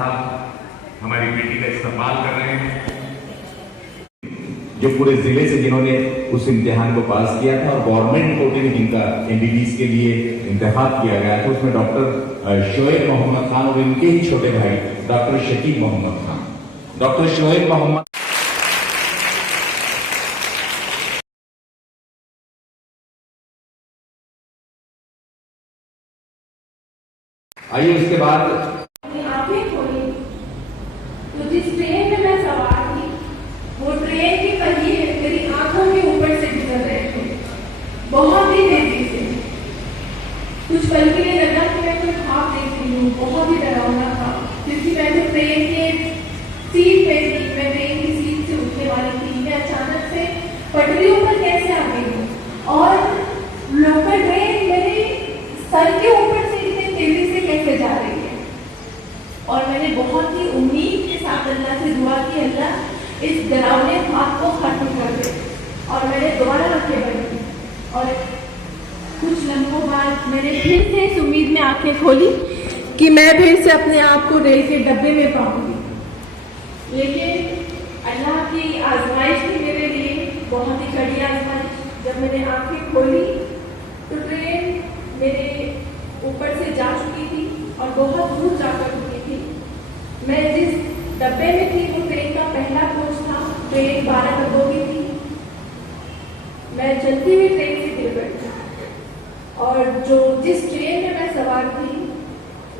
साहब हमारी बेटी का इस्तेमाल कर रहे हैं, जो पूरे जिले से जिन्होंने उस इम्तिहान को पास किया था और गवर्नमेंट कोटे में जिनका एमबीबीएस के लिए इंतखाब किया गया था, उसमें डॉक्टर शोएब मोहम्मद खान और इनके ही छोटे भाई डॉक्टर शकीब मोहम्मद खान। डॉक्टर शोएब मोहम्मद आइए उसके बाद आंखें खोली तो जिस ट्रेन में मैं सवार थी वो ट्रेन के पहिए मेरी आंखों के ऊपर से गुजर रहे थे, बहुत ही तेजी से। कुछ पल के लिए लगा कि मैं कोई ख्वाब देख रही हूँ। बहुत ही डरावना था क्योंकि मैं तो ट्रेन के सीट पे थी, मैं ट्रेन की सीट से उठने वाली थी। मैं अचानक से पटरियों पर कैसे आ गई हूँ और लोकल ट्रेन मेरे सर के ऊपर से इतनी तेजी से कैसे जा रही है। और मैंने बहुत ही उम्मीद के साथ अल्लाह से दुआ की, अल्लाह इस डरावने ख्वाब को खत्म कर दे। और मैंने दोबारा आंखें बंद और कुछ लम्हों बाद मैंने फिर से इस उम्मीद में आंखें खोली कि मैं फिर से अपने आप को रेल के डब्बे में पाऊंगी। लेकिन अल्लाह की आजमाइश थी मेरे लिए, बहुत ही कड़ी आजमाइश। जब मैंने आंखें खोली तो ट्रेन मेरे ऊपर से जा चुकी थी और बहुत दूर जाकर रुकी थी। मैं जिस डब्बे में थी वो ट्रेन का पहला कोच था। ट्रेन 12 डब्बों की थी। मैं चलती हुई ट्रेन से गिर बैठी और जिस ट्रेन में मैं सवार थी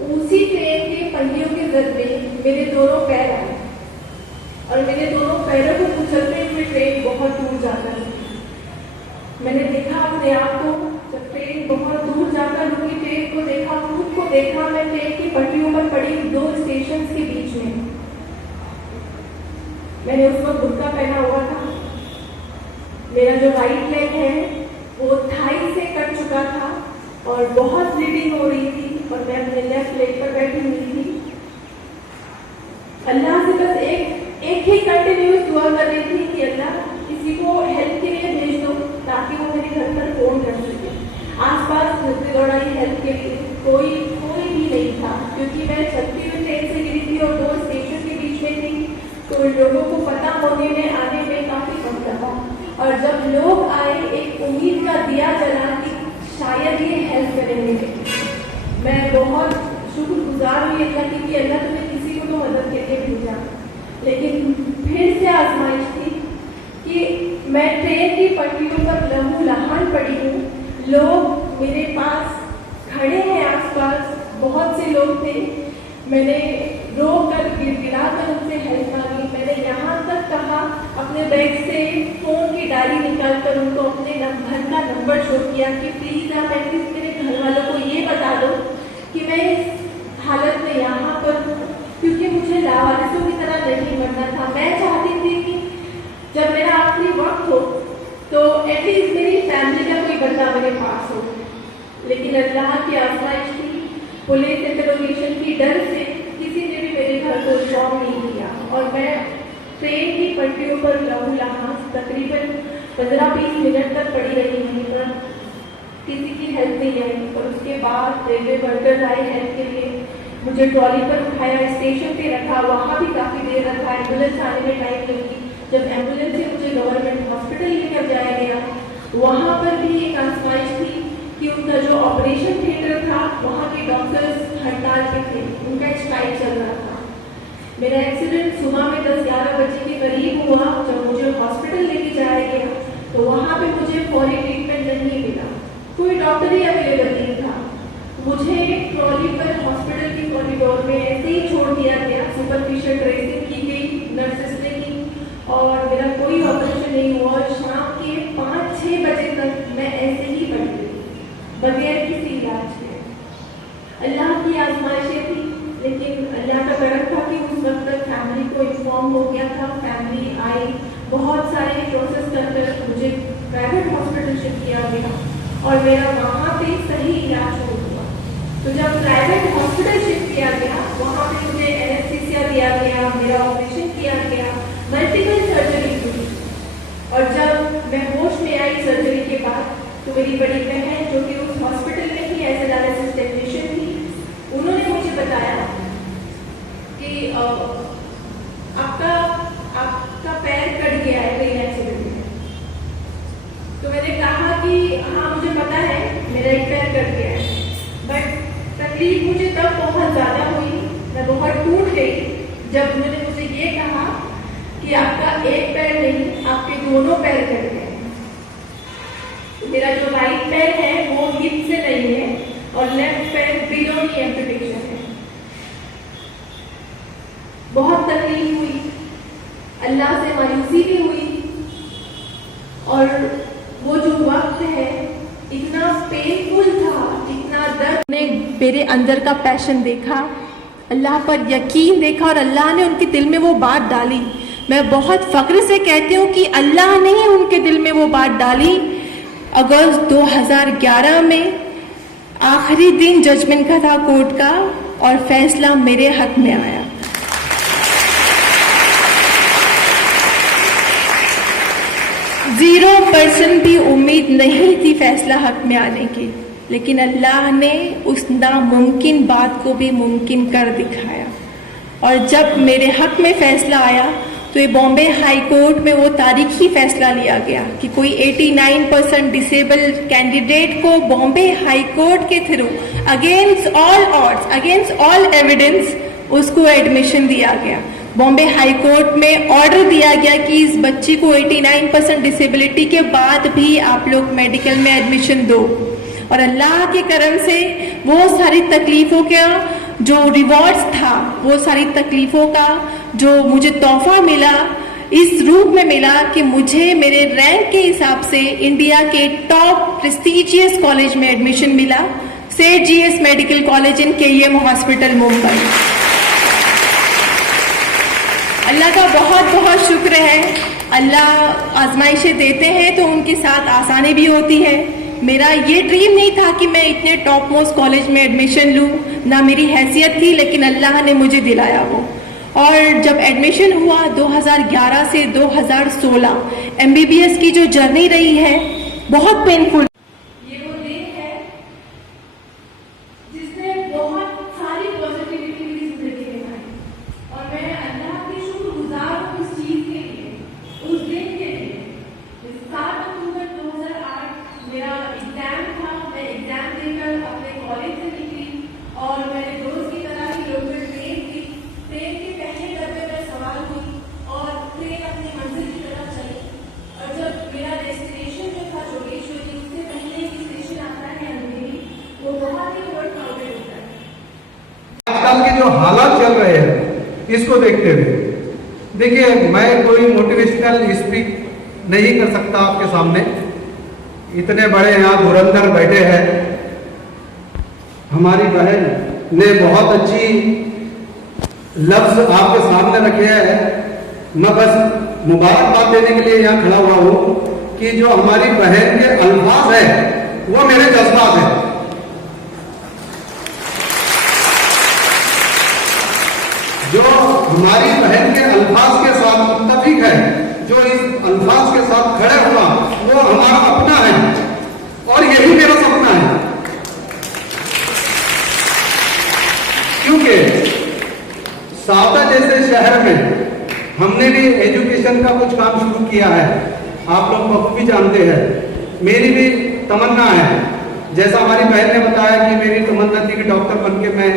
उसी ट्रेन के पहियों के जरिए मेरे दोनों पैर आए और मेरे दोनों पैरों को कुचलते हुए ट्रेन बहुत दूर जाकर रुकी। मैंने देखा अपने आप को, जब ट्रेन बहुत दूर जाकर रुकी, ट्रेन को देखा, खुद को देखा। मैं ट्रेन की पटरियों पर पड़ी 2 स्टेशन के बीच में। मैंने उस वक्त बुर्का पहना हुआ था। मेरा जो राइट लेग है वो थाई से कट चुका था और बहुत ब्लीडिंग हो रही थी और मैं अपने लेफ्ट लेग पर बैठी हुई थी। अल्लाह से बस एक ही कंटिन्यूस दुआ कर रही थी कि अल्लाह किसी को हेल्प के लिए भेज दो ताकि वो मेरे घर पर फोन कर सके। आसपास घूमती दौड़ाई हेल्प के लिए कोई भी नहीं था क्योंकि मैं चलती हुई ट्रेन से गिरी थी और 2 स्टेशन के बीच में थी, तो लोगों को पता होने में आने में काफी वक्त लगा। और जब लोग आए, एक उम्मीद का दिया जला कि शायद ये हेल्प करेंगे। मैं बहुत शुक्रगुजार हुई अल्लाह की कि अल्लाह तुम्हें किसी को तो मदद के लिए भेजा। लेकिन फिर से आजमाइश थी कि मैं ट्रेन की पटरियों पर लहू लहान पड़ी हूँ। लोग मेरे पास खड़े हैं, आसपास बहुत से लोग थे। मैंने रोक कर गिड़गिड़ा कर उनसे हेल्प मांगी। मैंने यहाँ तक कहा अपने बैग से फोन की डायरी निकाल कर उनको अपने घर का नंबर शो किया कि प्लीज आप एटलीस्ट मेरे घर वालों को ये बता दो कि मैं इस हालत में यहाँ पर हूँ, क्योंकि मुझे लावारिसों की तरह नहीं मरना था। मैं चाहती थी कि जब मेरा आखिरी वक्त हो तो एटलीस्ट मेरी फैमिली का कोई बंदा मेरे पास हो। लेकिन अल्लाह की आजमाइश थी। पुलिस इंटरोगेशन की डर से किसी ने भी मेरे घर को जॉब नहीं किया और मैं ट्रेन की पटरियों पर लहू लहान तकरीबन 15-20 मिनट तक पड़ी रही वहीं पर। किसी की हेल्प नहीं आई और उसके बाद रेलवे वर्कर्स आए हेल्प के लिए। मुझे ट्रॉली पर उठाया, स्टेशन पे रखा, वहाँ भी काफ़ी देर रखा। एम्बुलेंस आने में टाइम लगी। जब एम्बुलेंस से मुझे गवर्नमेंट हॉस्पिटल लेकर जाया गया, वहाँ पर भी एक आजमाइश थी कि उनका जो ऑपरेशन थिएटर था वहाँ के डॉक्टर्स हड़ताल पे थे, उनका स्ट्राइक चल रहा था। मेरा एक्सीडेंट सुबह में 10-11 बजे के करीब हुआ। जब मुझे हॉस्पिटल लेके जाया गया तो वहाँ पे मुझे फौरी ट्रीटमेंट नहीं मिला, कोई डॉक्टर ही अवेलेबल नहीं था। मुझे ट्रॉली पर हॉस्पिटल के कॉरिडोर में ऐसे ही छोड़ दिया गया। सुपरफिशियल ड्रेसिंग की गई नर्सेस ने की और मेरा कोई ऑपरेशन नहीं हुआ। और शाम के 5-6 बजे तक मैं ऐसे ही पड़ी रही बगैर किसी इलाज के। अल्लाह की आजमाइशें थी, लेकिन अल्लाह का करम था कि उस वक्त तक फैमिली को इन्फॉर्म हो गया था। फैमिली आई, बहुत सारे प्रोसेस कर मुझे प्राइवेट हॉस्पिटल शिफ्ट किया गया और मेरा वहाँ पे सही इलाज हुआ। तो जब प्राइवेट हॉस्पिटल शिफ्ट किया गया वहाँ पे मुझे एनेस्थीसिया दिया गया, मेरा ऑपरेशन किया गया, मल्टीपल सर्जरी हुई। और जब मैं होश में आई सर्जरी के बाद तो मेरी बड़ी बहन जो कि उस हॉस्पिटल में ही एज डायलिसिस टेक्नीशियन थी, उन्होंने मुझे बताया कि बहुत ज़्यादा हुई, मैं बहुत टूट गई जब उन्होंने मुझे ये कहा कि आपका एक पैर नहीं, आपके दोनों पैर कट गए। मेरा जो राइट पैर है वो हिप से नहीं है और लेफ्ट पैर बिलो नी एम्पुटेशन है। बहुत तकलीफ हुई, अल्लाह से मायूसी भी हुई, और वो जो वक्त है इतना पेनफुल था, इतना दर्द। ने मेरे अंदर का पैशन देखा, अल्लाह पर यकीन देखा और अल्लाह ने उनके दिल में वो बात डाली। मैं बहुत फख्र से कहती हूँ कि अल्लाह ने ही उनके दिल में वो बात डाली। अगस्त 2011 में आखिरी दिन जजमेंट का था कोर्ट का और फैसला मेरे हक में आया। जीरो % भी उम्मीद नहीं थी फैसला हक में आने की, लेकिन अल्लाह ने उस नामुमकिन बात को भी मुमकिन कर दिखाया। और जब मेरे हक में फैसला आया तो ये बॉम्बे हाई कोर्ट में वो तारीखी फैसला लिया गया कि कोई 89% डिसेबल कैंडिडेट को बॉम्बे हाई कोर्ट के through against all odds, against all evidence उसको एडमिशन दिया गया। बॉम्बे हाई कोर्ट में ऑर्डर दिया गया कि इस बच्ची को 89% डिसेबिलिटी के बाद भी आप लोग मेडिकल में एडमिशन दो। और अल्लाह के करम से वो सारी तकलीफ़ों का जो रिवॉर्ड्स था, वो सारी तकलीफ़ों का जो मुझे तोहफा मिला इस रूप में मिला कि मुझे मेरे रैंक के हिसाब से इंडिया के टॉप प्रेस्टीजियस कॉलेज में एडमिशन मिला, Seth GS medical college in KEM hospital Mumbai. अल्लाह का बहुत बहुत शुक्र है। अल्लाह आजमाइशें देते हैं तो उनके साथ आसानी भी होती है। मेरा ये ड्रीम नहीं था कि मैं इतने टॉप मोस्ट कॉलेज में एडमिशन लूँ, ना मेरी हैसियत थी, लेकिन अल्लाह ने मुझे दिलाया वो। और जब एडमिशन हुआ 2011 से 2016 MBBS की जो जर्नी रही है बहुत पेनफुल। ये वो दिन है जिसने बहुत सारी पॉजिटिविटी मेरी जिंदगी में आई और मैं अल्लाह की शुक्रगुजार हूँ उस चीज के लिए, उस दिन के लिए। 7 अक्टूबर 2008 मेरा एग्जाम था। मैं एग्जाम देकर अपने कॉलेज से निकली और मैंने रोज की तरह किलोमीटर ट्रेन की। ट्रेन के पहले डब्बे में सवार हुई और ट्रेन अपनी मंजिल की तरफ चली। और जब मेरा डेस्टिनेशन जो था जोगेश्वरी, उससे पहले एक स्टेशन आता है अंधेरी, वो बहुत ही ओवर क्राउडेड होता है। आजकल के जो हालात चल रहे हैं इसको देखते हुए, देखिए मैं कोई मोटिवेशनल स्पीक नहीं कर सकता आपके सामने। इतने बड़े यहाँ धुरंधर बैठे हैं। हमारी बहन ने बहुत अच्छी लफ्ज आपके सामने रखे हैं। मैं बस मुबारकबाद देने के लिए यहाँ खड़ा हुआ हूँ कि जो हमारी बहन के अल्फाज है वो मेरे जज्बात हैं। जो हमारी बहन के अल्फाज के साथ मुत्तफिक है, जो इस अल्फाज के साथ खड़े हुआ, वो हमारा अपना है और यही मेरा सपना है। क्योंकि सावदा जैसे शहर में हमने भी एजुकेशन का कुछ काम शुरू किया है, आप लोग बखूबी जानते हैं। मेरी भी तमन्ना है, जैसा हमारी बहन ने बताया कि मेरी तमन्ना थी कि डॉक्टर बन के मैं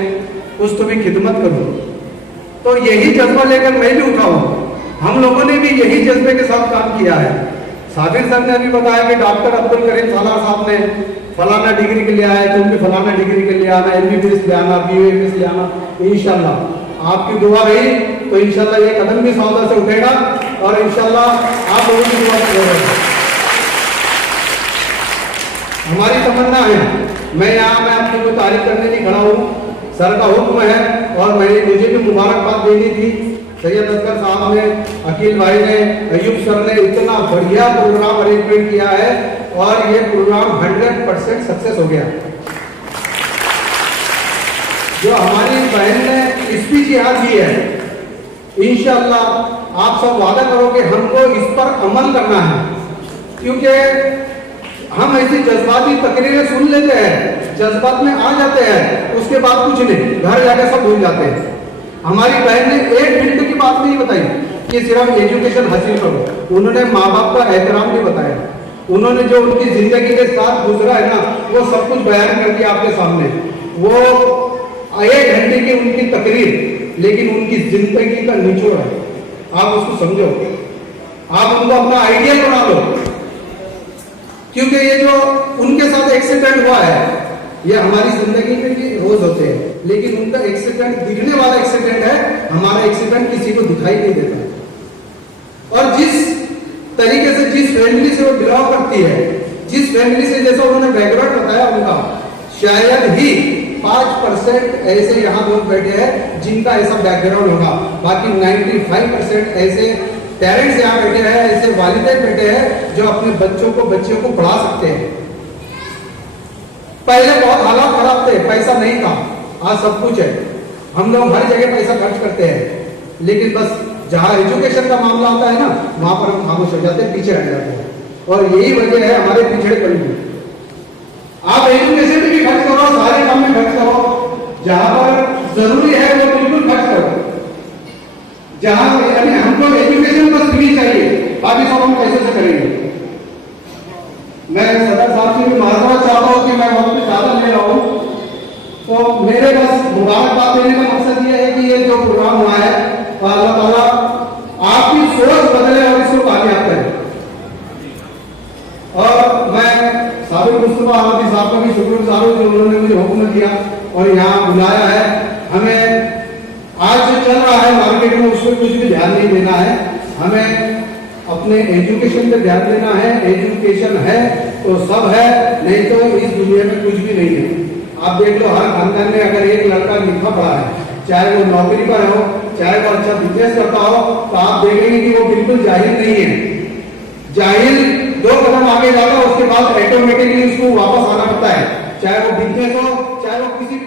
कुछ तो भी खिदमत करूं, तो यही जज्बा लेकर मैं भी उठा हूं। हम लोगों ने भी यही जज्बे के साथ काम किया है। साबिर सर ने भी बताया कि डॉक्टर अब्दुल करीम सालार साहब ने फलाना डिग्री के लिए आए, तुम भी फलाना डिग्री के लिए आना, MBBS ले आना, BAMS ले आना। इंशाल्लाह आपकी दुआ रही तो इंशाल्लाह ये कदम भी सौदा से उठेगा और इंशाल्लाह आप लोगों की दुआ से हमारी तमन्ना है। मैं यहाँ मैं अपनी कोई तारीफ करने नहीं खड़ा हूँ, सर का हुक्म है और मुझे भी मुबारकबाद देनी थी। सैयद असगर साहब ने, अकील भाई ने, अयूब सर ने इतना बढ़िया प्रोग्राम अरेंजमेंट किया है और ये प्रोग्राम 100% सक्सेस हो गया। जो हमारी बहन ने स्पीच यहाँ दी है, इंशाअल्लाह आप सब वादा करो कि हमको इस पर अमल करना है। क्योंकि हम ऐसी जज्बाती तकरीरें सुन लेते हैं, जज्बात में आ जाते हैं, उसके बाद कुछ नहीं, घर जाके सब भूल जाते हैं। हमारी बहन ने 1 मिनट की बात नहीं बताई कि सिर्फ एजुकेशन हासिल करो। उन्होंने माँ बाप का एहतराम भी बताया। उन्होंने जो उनकी जिंदगी के साथ गुजरा है ना, वो सब कुछ बयान कर दिया आपके सामने। वो 1 घंटे की उनकी तकरीर, लेकिन उनकी जिंदगी का निचोड़ है। आप उसको समझो, आप उनको अपना आइडियल बना लो, क्योंकि ये जो उनके साथ एक्सीडेंट हुआ है, ये हमारी जिंदगी में भी रोज होते हैं, लेकिन उनका एक्सीडेंट दिखने वाला एक्सीडेंट है, हमारा एक्सीडेंट किसी को दिखाई नहीं देता। और जिस तरीके से, जिस फैमिली से वो बिलोंग करती है, जिस फैमिली से, जैसा उन्होंने बैकग्राउंड बताया उनका, शायद ही 5% ऐसे यहाँ लोग बैठे हैं जिनका ऐसा बैकग्राउंड होगा, बाकी 95% ऐसे पेरेंट्स यहाँ बैठे हैं, ऐसे वालिदैन बैठे हैं जो अपने बच्चों को पढ़ा सकते हैं। पहले बहुत हालात खराब थे, पैसा नहीं था, आज सब कुछ है। हम लोग हर जगह पैसा खर्च करते हैं, लेकिन बस जहां एजुकेशन का मामला आता है ना, वहां पर हम खामोश हो जाते हैं, पीछे हट जाते हैं, और यही वजह है हमारे पिछड़ेपन की। आप एजुकेशन में भी खर्च करो, सारे काम में खर्च करो, जहां पर जरूरी है वो बिल्कुल खर्च करो। जहां हमको एजुकेशन बस फ्री चाहिए, बाकी सब हम पैसे से करेंगे। मैं सदर साहब से भी माजरत चाहता हूँ कि मैं वक्त ज्यादा ले रहा हूँ, तो मेरे बस मुबारकबाद देने का मकसद ये है कि ये जो प्रोग्राम हुआ है, अल्लाह ताला आपकी सोच बदले और इसको कामयाब करे। और मैं साबिर मुस्तफा अहमदी साहब का भी शुक्रगुजार हूँ जो उन्होंने मुझे हुक्म दिया और यहाँ बुलाया है। हमें आज जो चल रहा है मार्केट में उसमें कुछ भी ध्यान नहीं देना है, हमें अपने एजुकेशन पे ध्यान देना है। एजुकेशन है तो सब है, नहीं तो इस दुनिया में कुछ भी नहीं है। आप देख लो, हर खानदान में अगर एक लड़का लिखा पढ़ा है, चाहे वो नौकरी पर हो, चाहे वो अच्छा बिजनेस करता हो, तो आप देखेंगे कि वो बिल्कुल जाहिल नहीं है। जाहिल 2 कदम आगे जाता है, उसके बाद ऑटोमेटिकली उसको वापस आना पड़ता है, चाहे वो बिजनेस हो, चाहे वो किसी